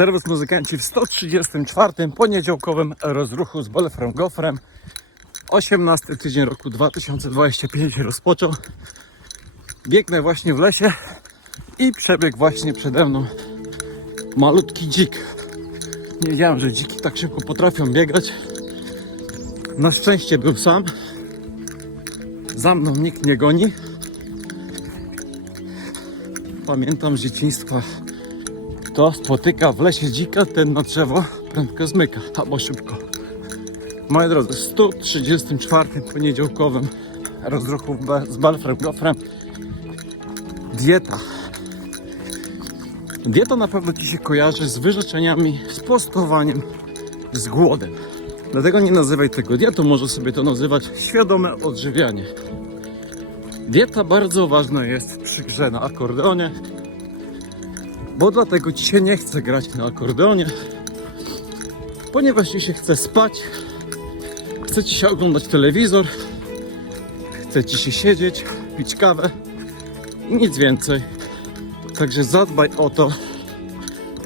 Serwis Muzykanci w 134. poniedziałkowym rozruchu z Bolefrem Gofrem. 18 tydzień roku 2025 rozpoczął. Biegnę właśnie w lesie i przebiegł właśnie przede mną malutki dzik. Nie wiedziałem, że dziki tak szybko potrafią biegać. Na szczęście był sam. Za mną nikt nie goni. Pamiętam z dzieciństwa, kto spotyka w lesie dzika, ten na drzewo prędko zmyka, albo szybko. Moi drodzy, w 134 poniedziałkowym rozruchu z Balfrem Gofrem dieta. Dieta na pewno Ci się kojarzy z wyrzeczeniami, z postowaniem, z głodem. Dlatego nie nazywaj tego dietą, może sobie to nazywać świadome odżywianie. Dieta bardzo ważna jest przy grze na akordeonie, bo dlatego się nie chce grać na akordeonie, ponieważ Ci się chce spać, chce Ci się oglądać telewizor, chce Ci się siedzieć, pić kawę i nic więcej. Także zadbaj o to.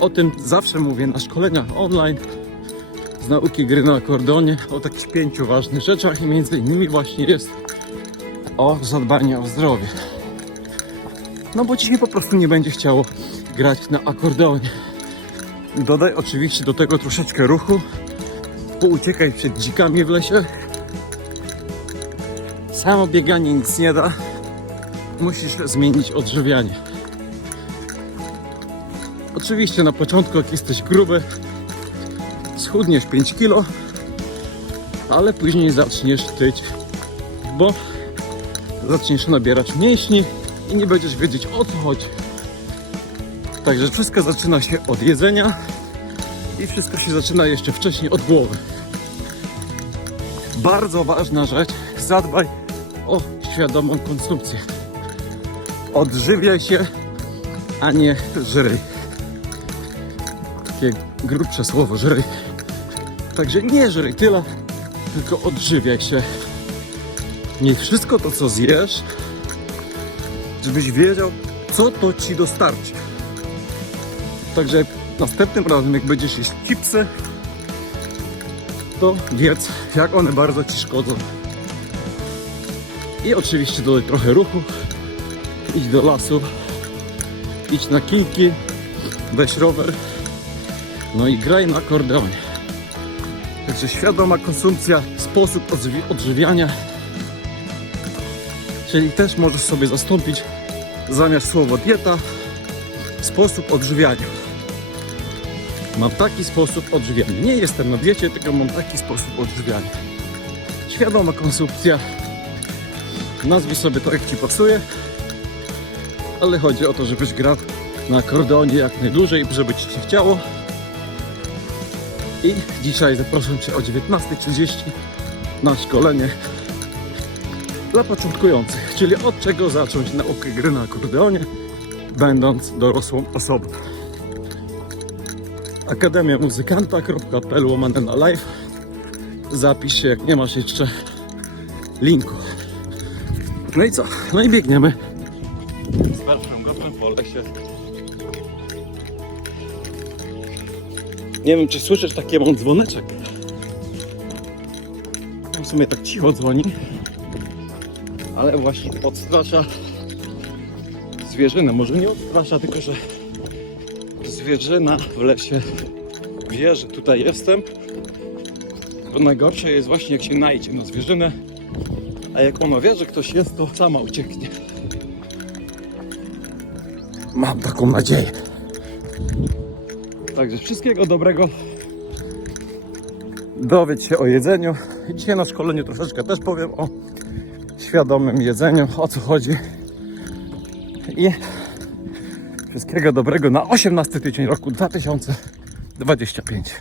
O tym zawsze mówię na szkoleniach online z nauki gry na akordeonie, o takich pięciu ważnych rzeczach i między innymi właśnie jest o zadbanie o zdrowie. No bo ci się po prostu nie będzie chciało grać na akordeonie. Dodaj oczywiście do tego troszeczkę ruchu. Pouciekaj przed dzikami w lesie. Samo bieganie nic nie da. Musisz zmienić odżywianie. Oczywiście na początku jak jesteś gruby, schudniesz 5 kg, ale później zaczniesz tyć, bo zaczniesz nabierać mięśni i nie będziesz wiedzieć o co chodzi. Także wszystko zaczyna się od jedzenia i wszystko się zaczyna jeszcze wcześniej od głowy. Bardzo ważna rzecz, zadbaj o świadomą konsumpcję. Odżywiaj się, a nie żryj. Takie grubsze słowo, żryj. Także nie żryj tyle, tylko odżywiaj się. Niech wszystko to, co zjesz, żebyś wiedział, co to ci dostarczy. Także następnym razem, jak będziesz jeść chipsy, to wiedz, jak one bardzo ci szkodzą. I oczywiście dodaj trochę ruchu, idź do lasu, idź na kijki, weź rower, no i graj na akordeonie. Także świadoma konsumpcja, sposób odżywi- odżywiania, czyli też możesz sobie zastąpić zamiast słowo dieta, sposób odżywiania. Mam taki sposób odżywiania. Nie jestem na diecie, tylko mam taki sposób odżywiania. Świadoma konsumpcja. Nazwij sobie to jak Ci pasuje, ale chodzi o to, żebyś grał na akordeonie jak najdłużej, żeby Ci się chciało. I dzisiaj zapraszam Cię o 19.30 na szkolenie dla początkujących, czyli od czego zacząć naukę gry na akordeonie, będąc dorosłą osobą. Akademia Muzykanta.pl łamane na live. Zapisz się, jak nie masz jeszcze linku. No i co? No i biegniemy. Z pierwszym gotem po lesie. Nie wiem, czy słyszysz taki mam dzwoneczek. W sumie tak cicho dzwoni. Ale właśnie odstrasza zwierzynę. Może nie odstrasza, tylko że zwierzyna w lesie wie, że tutaj jestem. Bo najgorsze jest właśnie jak się najdzie na zwierzynę, a jak ona wie, że ktoś jest, to sama ucieknie. Mam taką nadzieję. Także wszystkiego dobrego. Dowiedz się o jedzeniu. Dzisiaj na szkoleniu troszeczkę też powiem o świadomym jedzeniu, o co chodzi. I Wszystkiego dobrego na 18 tydzień roku 2025.